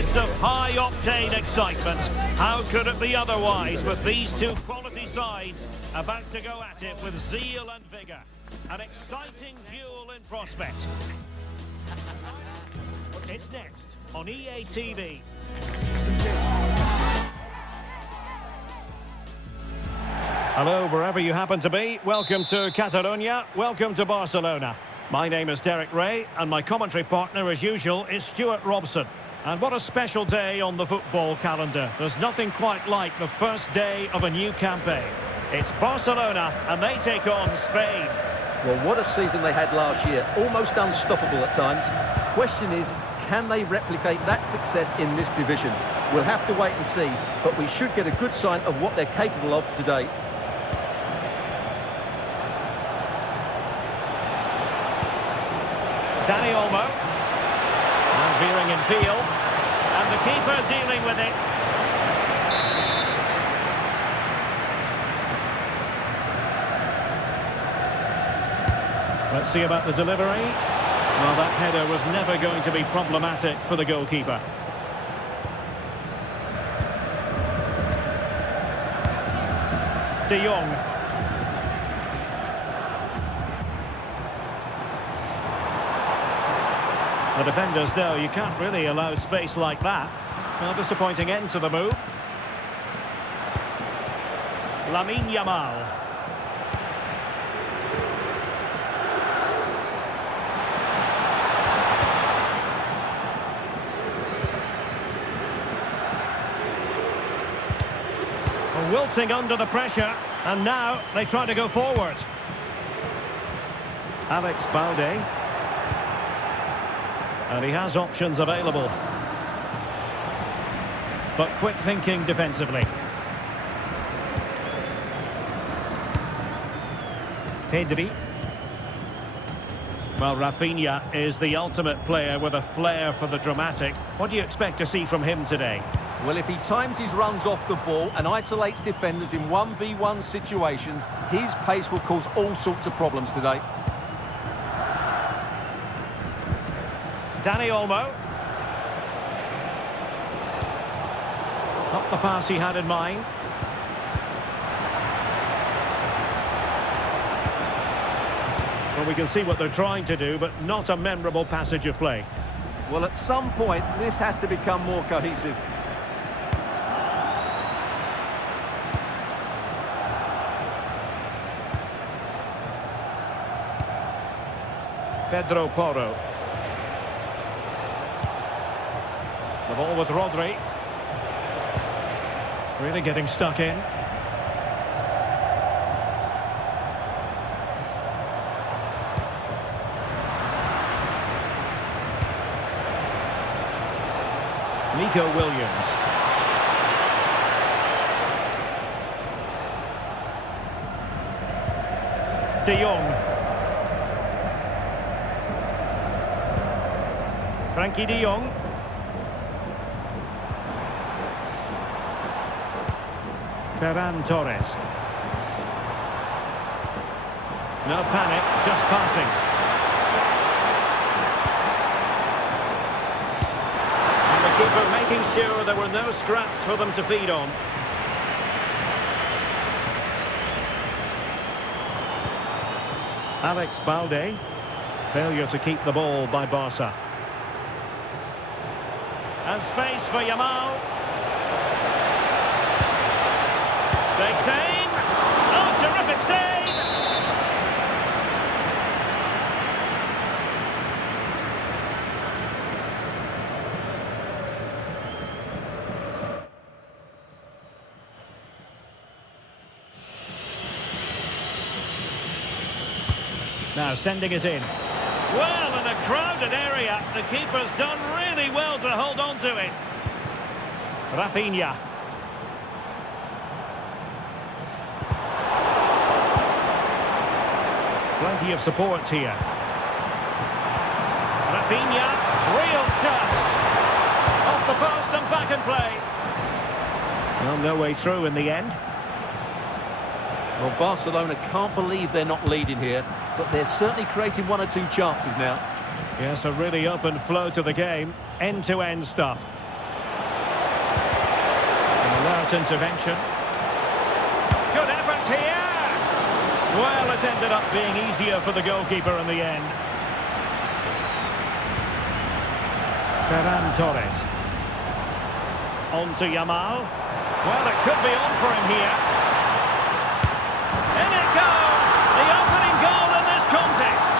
promise of high-octane excitement. How could it be otherwise with these two quality sides about to go at it with zeal and vigour? An exciting duel in prospect. It's next on EA TV. Hello, wherever you happen to be. Welcome to Catalonia. Welcome to Barcelona. My name is Derek Ray, and my commentary partner, as usual, is Stuart Robson. And what a special day on the football calendar. There's nothing quite like the first day of a new campaign. It's Barcelona, and they take on Spain. Well, what a season they had last year. Almost unstoppable at times. Question is, can they replicate that success in this division? We'll have to wait and see, but we should get a good sign of what they're capable of today. Dani Olmo. Now veering in field. And the keeper dealing with it. Let's see about the delivery. Well, that header was never going to be problematic for the goalkeeper. De Jong. The defenders know you can't really allow space like that. Well, disappointing end to the move. Lamine Yamal. Wilting under the pressure, and now they try to go forward. Alex Balde. And he has options available. But quick thinking defensively. Pedri. Well, Rafinha is the ultimate player with a flair for the dramatic. What do you expect to see from him today? Well, if he times his runs off the ball and isolates defenders in 1v1 situations, his pace will cause all sorts of problems today. Dani Olmo. Not the pass he had in mind. Well, we can see what they're trying to do, but not a memorable passage of play. Well, at some point, this has to become more cohesive. Pedro Porro. The ball with Rodri. Really getting stuck in. Nico Williams. De Jong. Frankie de Jong. Ferran Torres. No panic, just passing. And the keeper making sure there were no scraps for them to feed on. Alex Balde. Failure to keep the ball by Barca. And space for Yamal. Takes aim. Oh, terrific save! Now sending it in. Well, in a crowded area, the keeper's done really well to hold on to it. Rafinha. Plenty of support here. Rafinha, real chance. Off the post and back in play. Well, no way through in the end. Well, Barcelona can't believe they're not leading here, but they're certainly creating one or two chances now. Yes, a really open flow to the game. End-to-end stuff. Smart intervention. Good effort here. Well, it ended up being easier for the goalkeeper in the end. Ferran Torres. On to Yamal. Well, it could be on for him here. In it goes! The opening goal in this contest.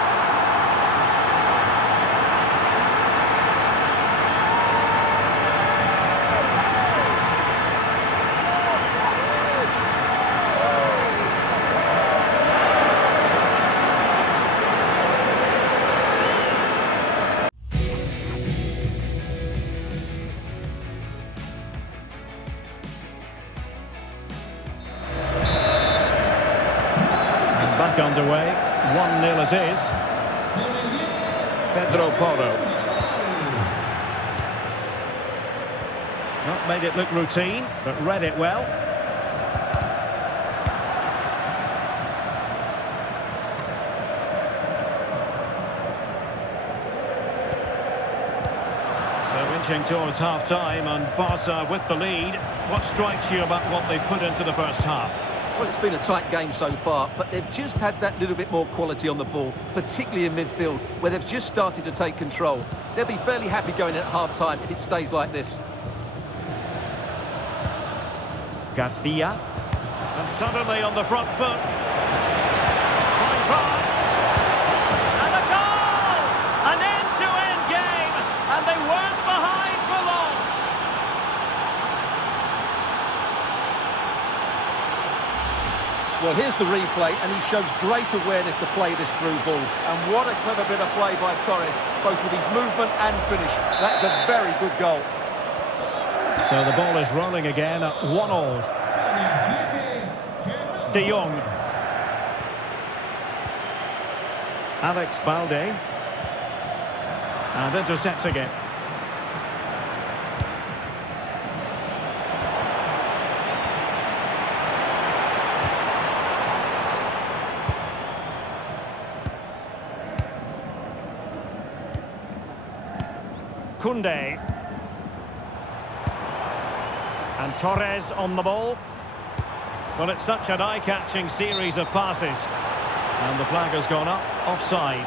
Back underway, 1-0 it is. Pedro Porro. Not made it look routine, but read it well. So inching towards half-time and Barca with the lead. What strikes you about what they've put into the first half? Well, it's been a tight game so far, but they've just had that little bit more quality on the ball, particularly in midfield, where they've just started to take control. They'll be fairly happy going at half-time if it stays like this. Garcia. And suddenly on the front foot. Fine pass. And a goal! An end-to-end game, and they weren't behind for long. Well, here's the replay, and he shows great awareness to play this through ball. And what a clever bit of play by Torres, both with his movement and finish. That's a very good goal. So the ball is rolling again at 1-1. De Jong. Alex Balde. And intercepts again. Koundé. And Torres on the ball. Well, it's such an eye-catching series of passes. And the flag has gone up, offside.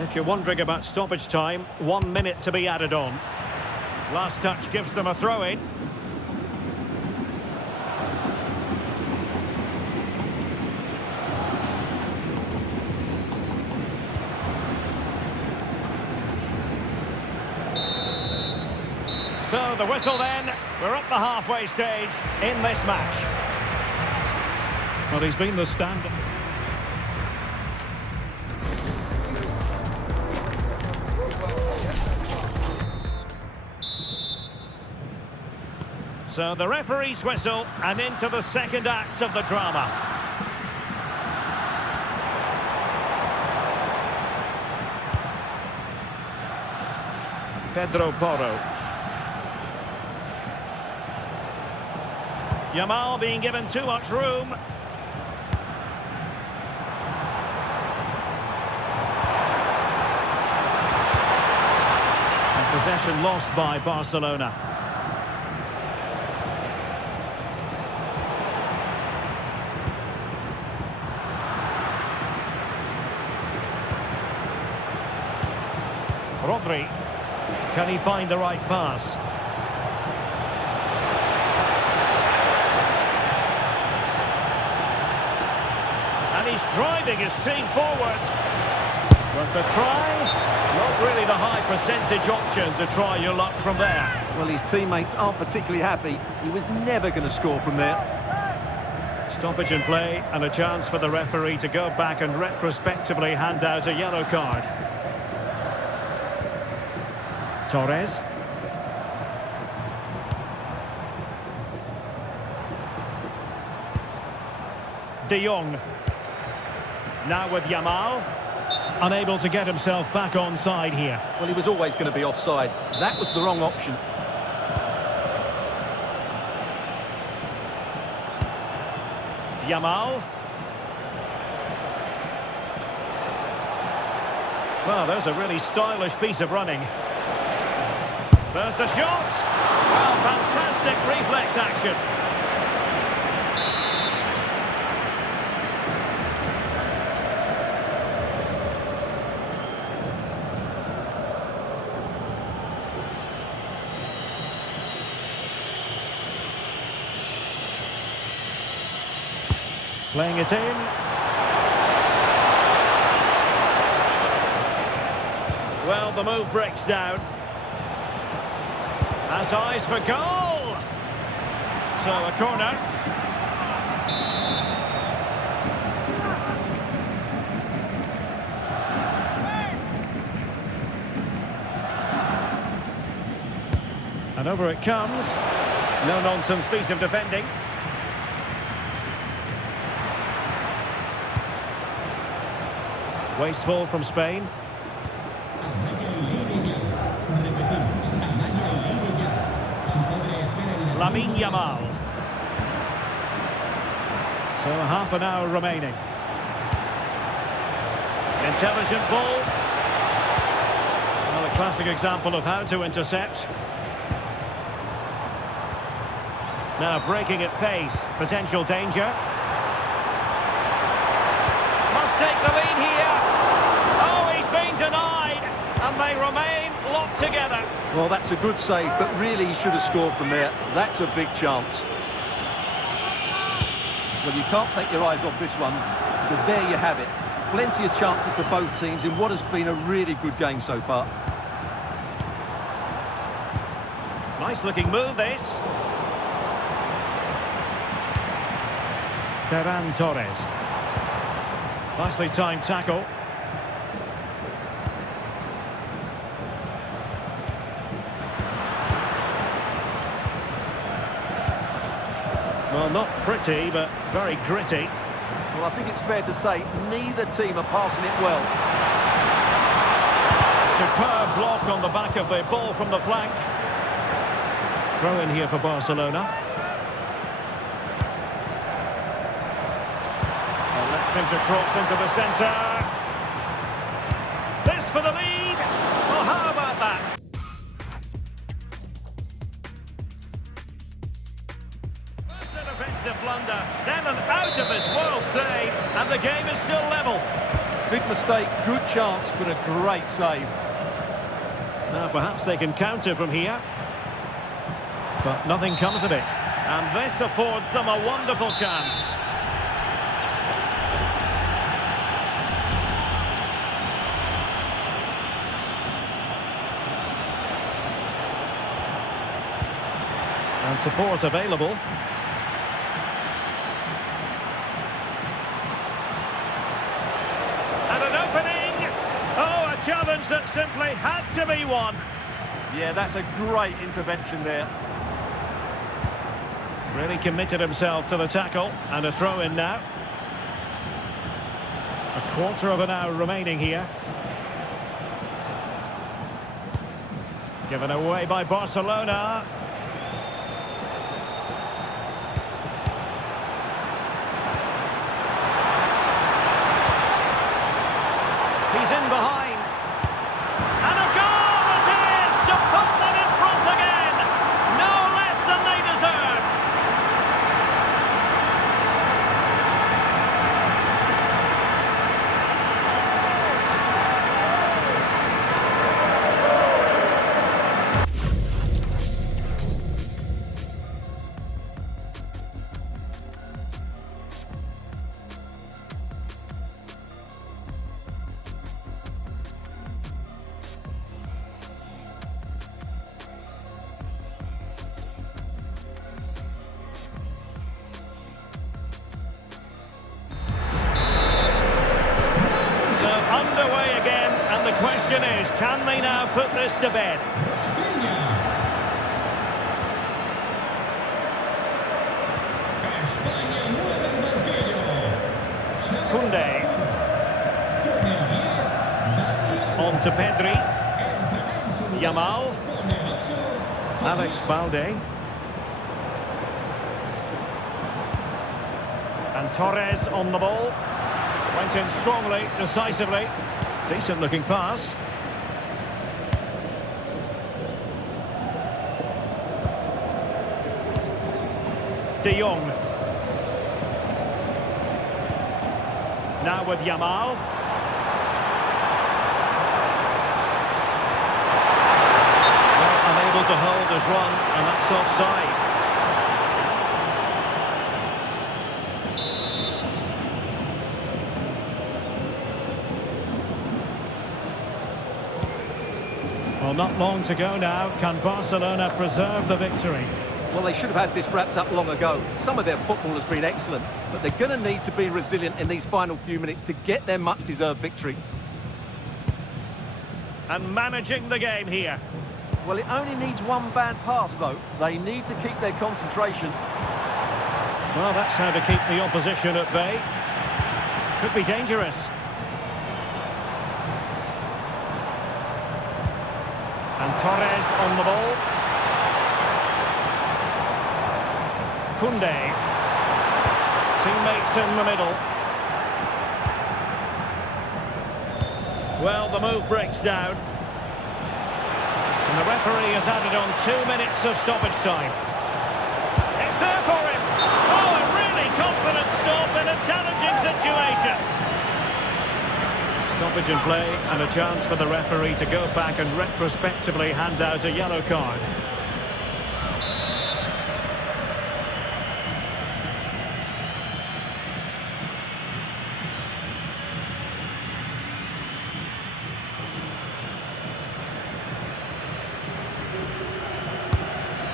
If you're wondering about stoppage time, 1 minute to be added on. Last touch gives them a throw-in. So the whistle then, we're at the halfway stage in this match. Well, he's been the standard. So the referee's whistle and into the second act of the drama. Pedro Porro. Yamal being given too much room. And possession lost by Barcelona. Rodri. Can he find the right pass? He's driving his team forward. But the try, not really the high percentage option to try your luck from there. Well, his teammates aren't particularly happy. He was never going to score from there. Stoppage in play and a chance for the referee to go back and retrospectively hand out a yellow card. Torres. De Jong. Now with Yamal, unable to get himself back on side here. Well, he was always going to be offside. That was the wrong option. Yamal. Well, there's a really stylish piece of running. There's the shot. Well, fantastic reflex action. Playing it in. Well, the move breaks down. Has eyes for goal. So a corner. And over it comes. No-nonsense piece of defending. Wasteful from Spain. Lamine Yamal. So half an hour remaining. Intelligent ball. Well, a classic example of how to intercept. Now breaking at pace. Potential danger. Must take the lead here. Oh, he's been denied. And they remain locked together. Well, that's a good save, but really he should have scored from there. That's a big chance. Well, you can't take your eyes off this one, because there you have it. Plenty of chances for both teams in what has been a really good game so far. Nice looking move, this. Ferran Torres. Nicely timed tackle. Well, not pretty, but very gritty. Well, I think it's fair to say neither team are passing it well. Superb block on the back of the ball from the flank. Throw in here for Barcelona. Him to cross into the centre. This for the lead. Well, how about that? First an offensive blunder, then an out-of-this-world save, and the game is still level. Big mistake, good chance, but a great save. Now perhaps they can counter from here. But nothing comes of it. And this affords them a wonderful chance. And support available. And an opening! Oh, a challenge that simply had to be won. Yeah, that's a great intervention there. Really committed himself to the tackle. And a throw-in now. A quarter of an hour remaining here. Given away by Barcelona. He's in behind. And a goal it is to put them in front again. No less than they deserve. Underway again, and the question is, can they now put this to bed? Koundé. On to Pedri. Yamal. Alex Balde. And Torres on the ball. Went in strongly, decisively. Decent looking pass. De Jong. Now with Yamal. Well, unable to hold his run, and that's offside. Well, not long to go now. Can Barcelona preserve the victory? Well, they should have had this wrapped up long ago. Some of their football has been excellent, but they're going to need to be resilient in these final few minutes to get their much-deserved victory. And managing the game here. Well, it only needs one bad pass, though. They need to keep their concentration. Well, that's how to keep the opposition at bay. Could be dangerous. And Torres on the ball. Koundé. Teammates in the middle. Well, the move breaks down. And the referee has added on 2 minutes of stoppage time. It's there for him. Oh, a really confident stop in a challenging situation. Stoppage in play and a chance for the referee to go back and retrospectively hand out a yellow card.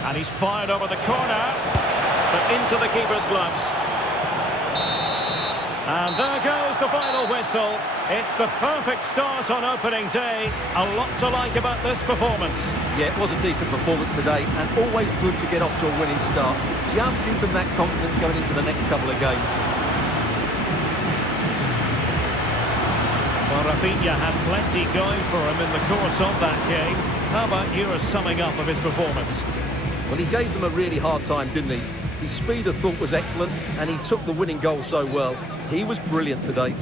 And he's fired over the corner, but into the keeper's gloves. And there goes the final whistle. It's the perfect start on opening day. A lot to like about this performance. Yeah, it was a decent performance today, and always good to get off to a winning start. Just gives them that confidence going into the next couple of games. Well, Rafinha had plenty going for him in the course of that game. How about your summing up of his performance? Well, he gave them a really hard time, didn't he? His speed of thought was excellent, and he took the winning goal so well. He was brilliant today.